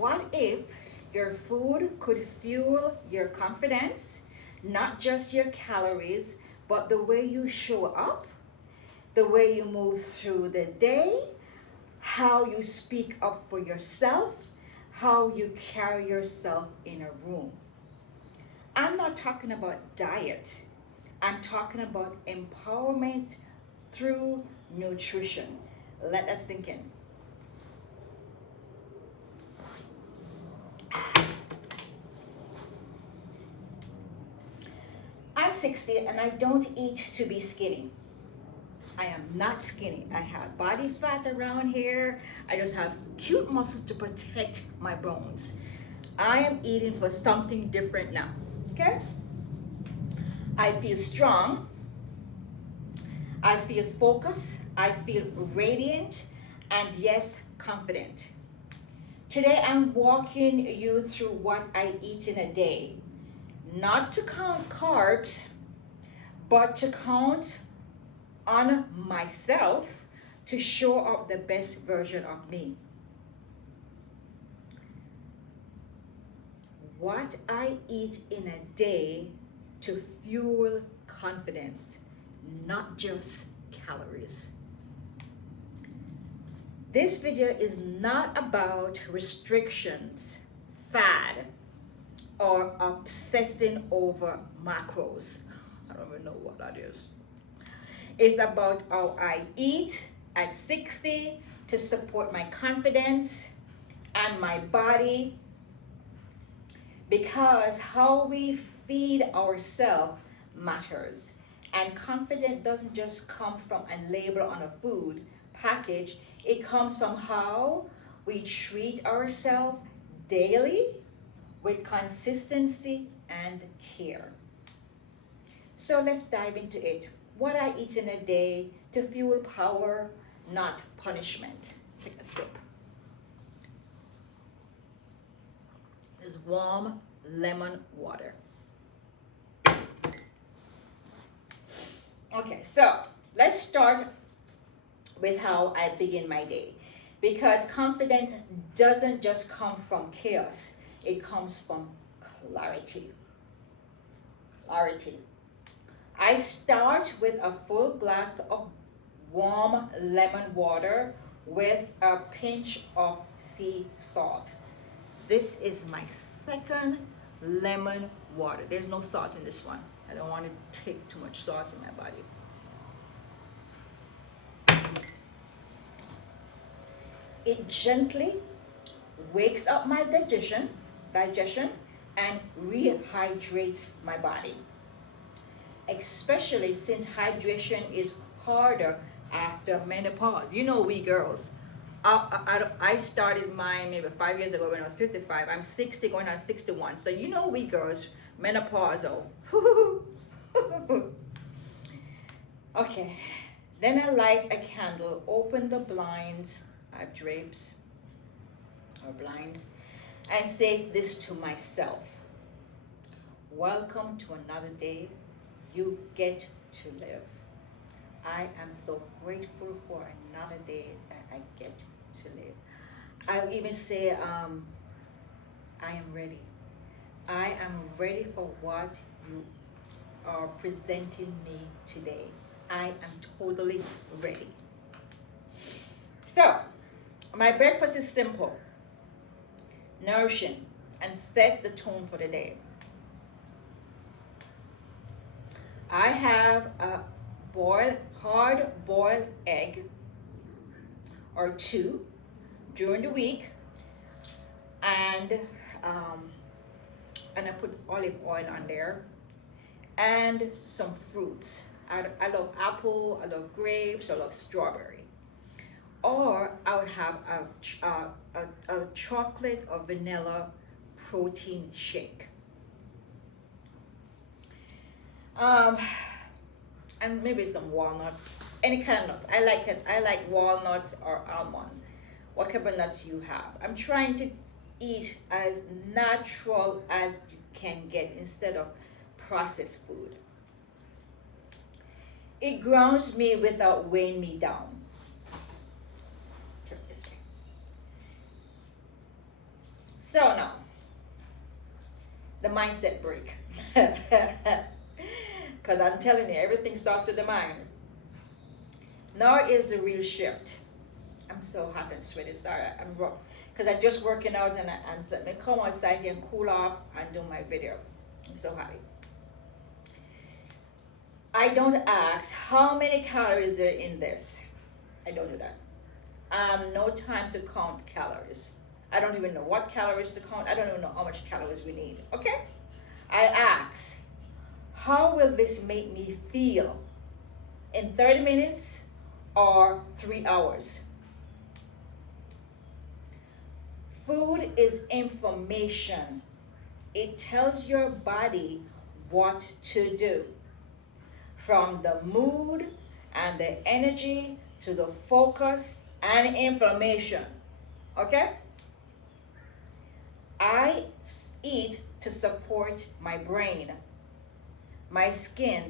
What if your food could fuel your confidence, not just your calories, but the way you show up, the way you move through the day, how you speak up for yourself, how you carry yourself in a room? I'm not talking about diet. I'm talking about empowerment through nutrition. Let us sink in. I'm 60 and I don't eat to be skinny. I am not skinny. I have body fat around here. I just have cute muscles to protect my bones. I am eating for something different now. Okay? I feel strong. I feel focused. I feel radiant. And yes, confident. Today I'm walking you through what I eat in a day. Not to count carbs, but to count on myself to show up the best version of me. What I eat in a day to fuel confidence, not just calories. This video is not about restrictions, fad, or obsessing over macros. I don't even know what that is. It's about how I eat at 60 to support my confidence and my body, because how we feed ourselves matters. And confidence doesn't just come from a label on a food package, it comes from how we treat ourselves daily with consistency and care. So let's dive into it. What I eat in a day to fuel power, not punishment. Take a sip. This warm lemon water. Okay, so let's start with how I begin my day. Because confidence doesn't just come from chaos, it comes from clarity. Clarity. I start with a full glass of warm lemon water with a pinch of sea salt. This is my second lemon water. There's no salt in this one. I don't want to take too much salt in my body. It gently wakes up my digestion and rehydrates my body. Especially since hydration is harder after menopause. You know, we girls. I started mine maybe 5 years ago when I was 55. I'm 60 going on 61. So you know, we girls, menopausal. Okay. Then I light a candle, open the blinds, I have drapes or blinds, and say this to myself. Welcome to another day you get to live. I am so grateful for another day that I get to live. I even say, I am ready. I am ready for what you are presenting me today. I am totally ready. So, my breakfast is simple, nourishing, and set the tone for the day. I have a hard-boiled egg or two during the week, and I put olive oil on there, and some fruits. I love apple, I love grapes, I love strawberry. Or I would have a chocolate or vanilla protein shake. And maybe some walnuts, any kind of nuts. I like it. I like walnuts or almond, whatever nuts you have. I'm trying to eat as natural as you can get instead of processed food. It grounds me without weighing me down. Turn this way. So now, the mindset break. Because I'm telling you, everything starts with the mind. Now is the real shift. I'm so hot and sweaty. Sorry, I'm rough. Because I'm just working out and so let me come outside here and cool off and do my video. I'm so happy. I don't ask how many calories are in this. I don't do that. No time to count calories. I don't even know what calories to count. I don't even know how much calories we need. Okay? I ask, how will this make me feel in 30 minutes or 3 hours? Food is information. It tells your body what to do. From the mood and the energy to the focus and inflammation. Okay? I eat to support my brain, my skin,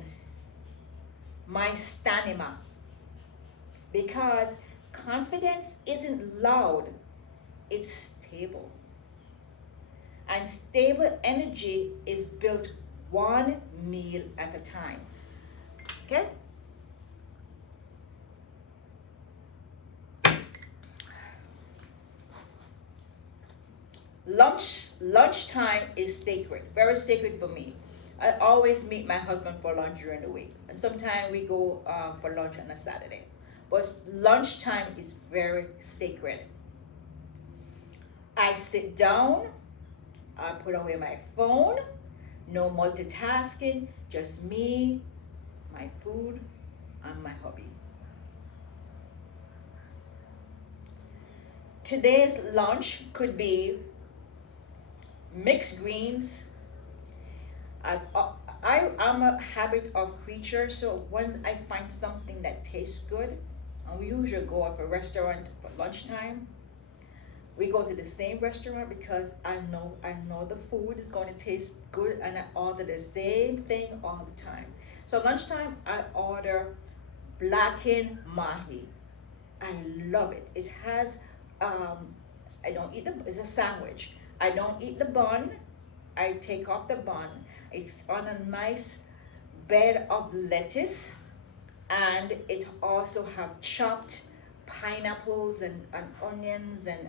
my stamina. Because confidence isn't loud, it's stable. And stable energy is built one meal at a time. Okay? Lunchtime is sacred, very sacred for me. I always meet my husband for lunch during the week, and sometimes we go for lunch on a Saturday. But lunchtime is very sacred. I sit down, I put away my phone, no multitasking, just me, my food, and my hobby. Today's lunch could be mixed greens. I'm a habit of creature, so once I find something that tastes good, and we usually go out for a restaurant for lunchtime, we go to the same restaurant because I know the food is going to taste good, and I order the same thing all the time. So lunchtime I order blackened mahi. I love it. It has I don't eat it's a sandwich. I don't eat the bun. I take off the bun. It's on a nice bed of lettuce, and it also have chopped pineapples and onions and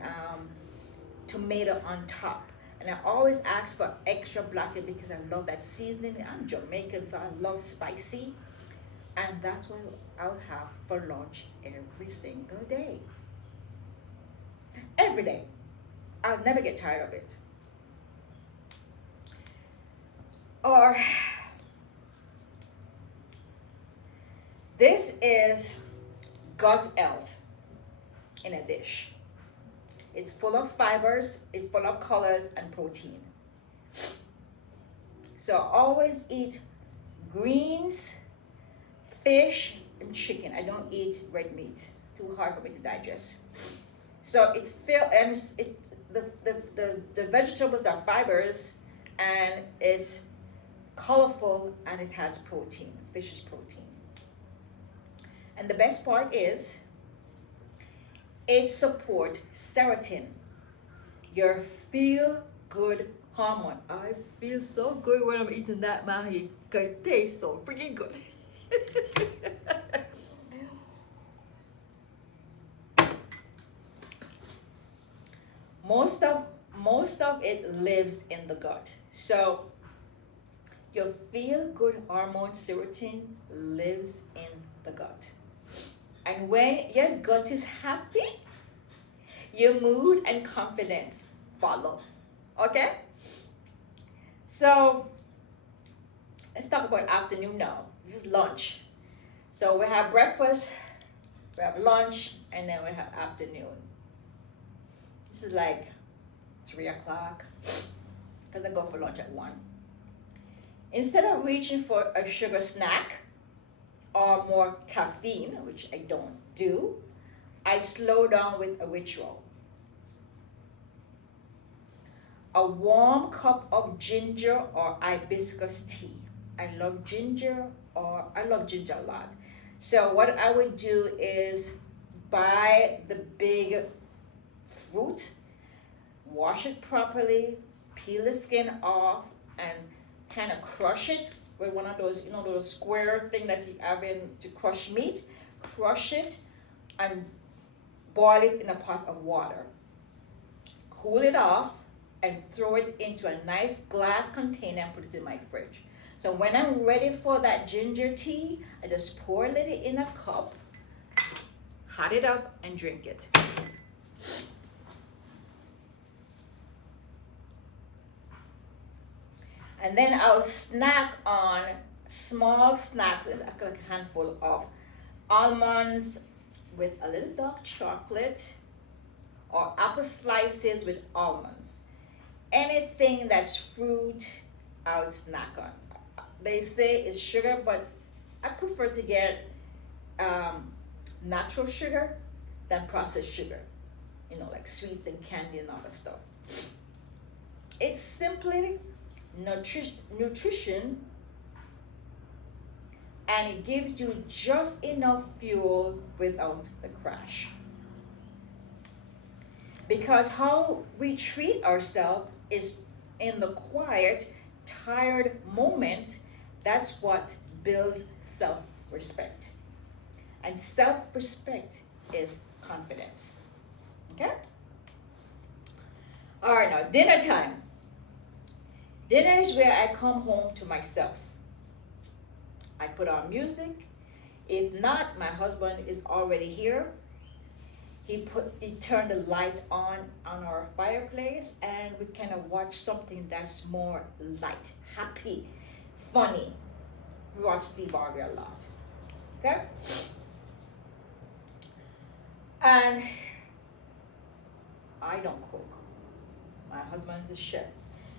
tomato on top. And I always ask for extra blackened because I love that seasoning. I'm Jamaican, so I love spicy. And that's what I'll have for lunch every single day. Every day. I'll never get tired of it. Or this is gut health in a dish. It's full of fibers, it's full of colors and protein. So always eat greens, fish, and chicken. I don't eat red meat. Too hard for me to digest. So it's filled, and the vegetables are fibers, and it's colorful, and it has protein. Fish is protein. And the best part is it supports serotonin, your feel-good hormone. I feel so good when I'm eating that mahi because it tastes so freaking good. Most of it lives in the gut. So your feel-good hormone serotonin lives in the gut. And when your gut is happy, your mood and confidence follow. Okay? So let's talk about afternoon now. This is lunch. So we have breakfast, we have lunch, and then we have afternoon. This is like 3 o'clock because I go for lunch at 1. Instead of reaching for a sugar snack or more caffeine, which I don't do, I slow down with a ritual. A warm cup of ginger or hibiscus tea. I love ginger a lot. So what I would do is buy the big fruit, wash it properly, peel the skin off, and kind of crush it with one of those, those square thing that you have in to crush meat. Crush it and boil it in a pot of water. Cool it off and throw it into a nice glass container and put it in my fridge. So when I'm ready for that ginger tea, I just pour a little in a cup, hot it up, and drink it. And then I'll snack on small snacks, like a handful of almonds with a little dark chocolate, or apple slices with almonds. Anything that's fruit, I would snack on. They say it's sugar, but I prefer to get natural sugar than processed sugar. Like sweets and candy and all that stuff. It's simply nutrition, and it gives you just enough fuel without the crash. Because how we treat ourselves is in the quiet, tired moment. That's what builds self-respect. And self-respect is confidence. Okay? All right, now dinner time. Dinner is where I come home to myself. I put on music. If not, my husband is already here. He turned the light on our fireplace, and we kind of watch something that's more light, happy, funny. We watch Steve Harvey a lot. Okay? And I don't cook. My husband is a chef.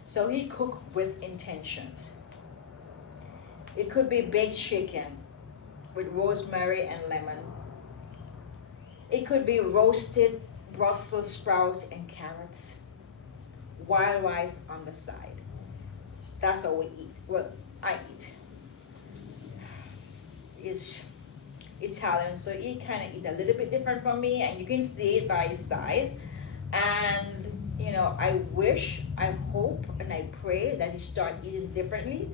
So he cook with intentions. It could be baked chicken with rosemary and lemon. It could be roasted Brussels sprout and carrots. Wild rice on the side. That's how we eat. Well, I eat. He's Italian, so he kind of eat a little bit different from me, and you can see it by his size. And I wish, I hope, and I pray that he start eating differently,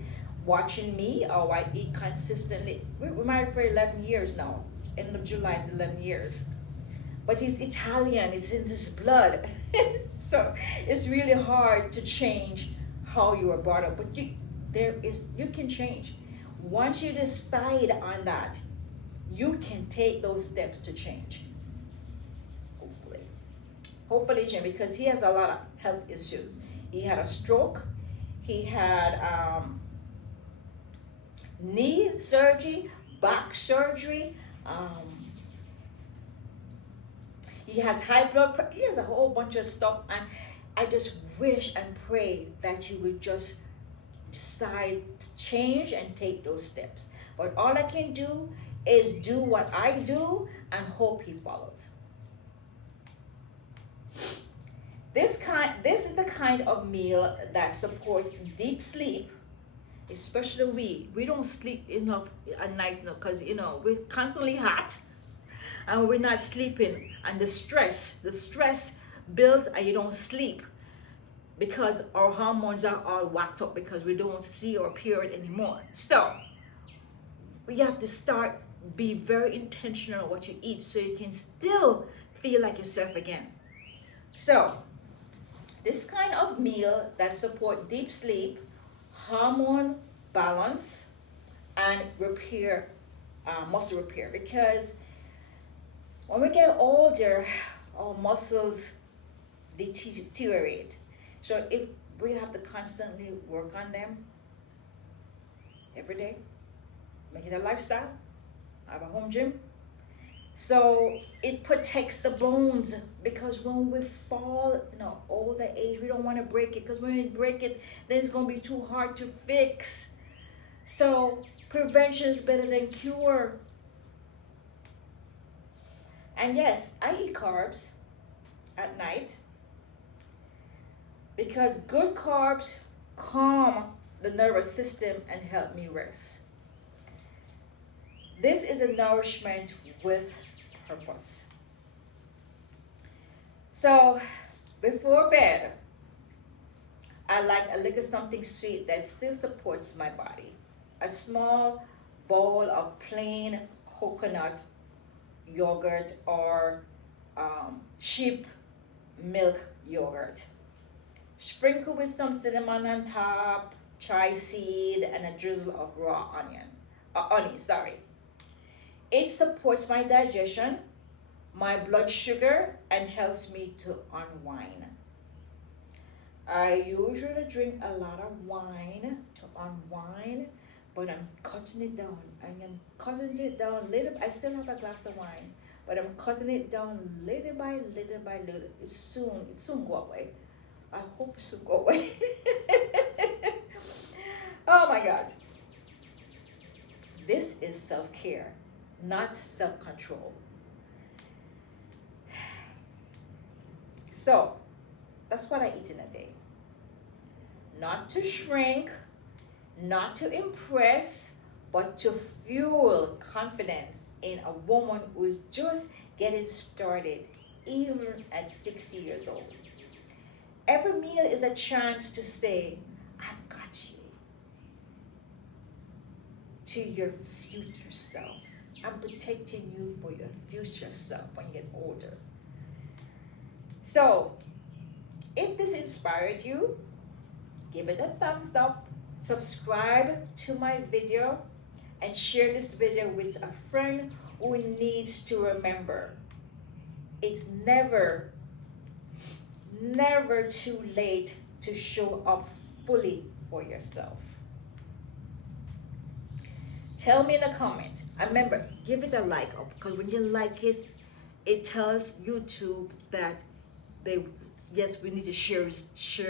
watching me, or I eat consistently. We're married for 11 years now. End of July is 11 years. But he's Italian, it's in his blood. So it's really hard to change how you were brought up. But you can change. Once you decide on that, you can take those steps to change. Hopefully change, because he has a lot of health issues. He had a stroke. He had knee surgery, back surgery. He has high blood pressure. He has a whole bunch of stuff, and I just wish and pray that you would just decide to change and take those steps. But all I can do is do what I do and hope he follows. This is the kind of meal that supports deep sleep, especially we don't sleep enough at night enough, because we're constantly hot and we're not sleeping, and the stress builds and you don't sleep because our hormones are all whacked up because we don't see our period anymore. So you have to be very intentional what you eat so you can still feel like yourself again. So this kind of meal that support deep sleep, hormone balance, and repair, muscle repair, because when we get older, our muscles deteriorate. So if we have to constantly work on them every day, make it a lifestyle, have a home gym. So it protects the bones, because when we fall, older age, we don't want to break it, because when we break it, then it's going to be too hard to fix. So prevention is better than cure. And yes, I eat carbs at night, because good carbs calm the nervous system and help me rest. This is a nourishment with purpose. So Before bed, I like a little something sweet that still supports my body. A small bowl of plain coconut yogurt or sheep milk yogurt. Sprinkle with some cinnamon on top, chai seed, and a drizzle of raw honey, sorry. It supports my digestion, my blood sugar, and helps me to unwind. I usually drink a lot of wine to unwind, but I'm cutting it down. I am cutting it down little. I still have a glass of wine, but I'm cutting it down little by little by little. It soon go away. I hope it soon go away. Oh my God. This is self-care, not self-control. So that's what I eat in a day. Not to shrink, not to impress, but to fuel confidence in a woman who is just getting started, even at 60 years old. Every meal is a chance to say, I've got you, to your future self. I'm protecting you for your future self when you get older. So, if this inspired you, give it a thumbs up, subscribe to my video, and share this video with a friend who needs to remember it's never too late to show up fully for yourself. Tell me in a comment. And remember, give it a like up, because when you like it, it tells YouTube that yes, we need to share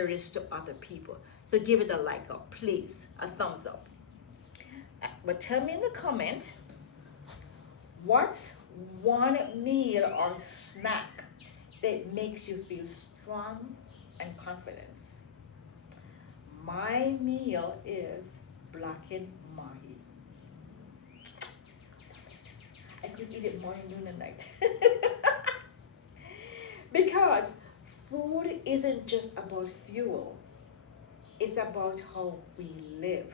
this to other people. So give it a like up, please, a thumbs up. But tell me in the comment, what's one meal or snack that makes you feel strong and confident? My meal is blackened mahi. I could eat it morning, noon, and night. Because food isn't just about fuel, it's about how we live.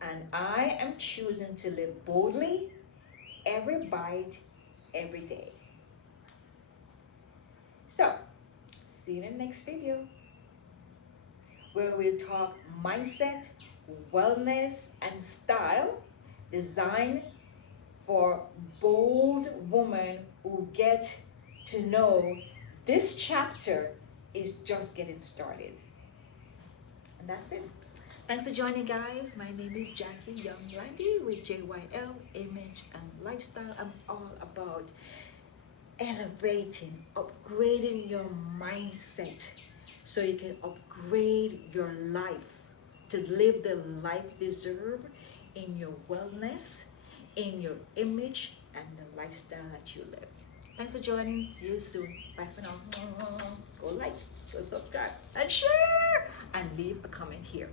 And I am choosing to live boldly, every bite, every day. So, see you in the next video, where we'll talk mindset, wellness, and style, designed for bold women who get to know this chapter is just getting started. And that's it. Thanks for joining, guys. My name is Jackie Young Randy with JYL Image and Lifestyle. I'm all about elevating, upgrading your mindset so you can upgrade your life to live the life you deserve in your wellness, in your image, and the lifestyle that you live. Thanks for joining. See you soon. Bye for now. Go like, go subscribe, and share, and leave a comment here.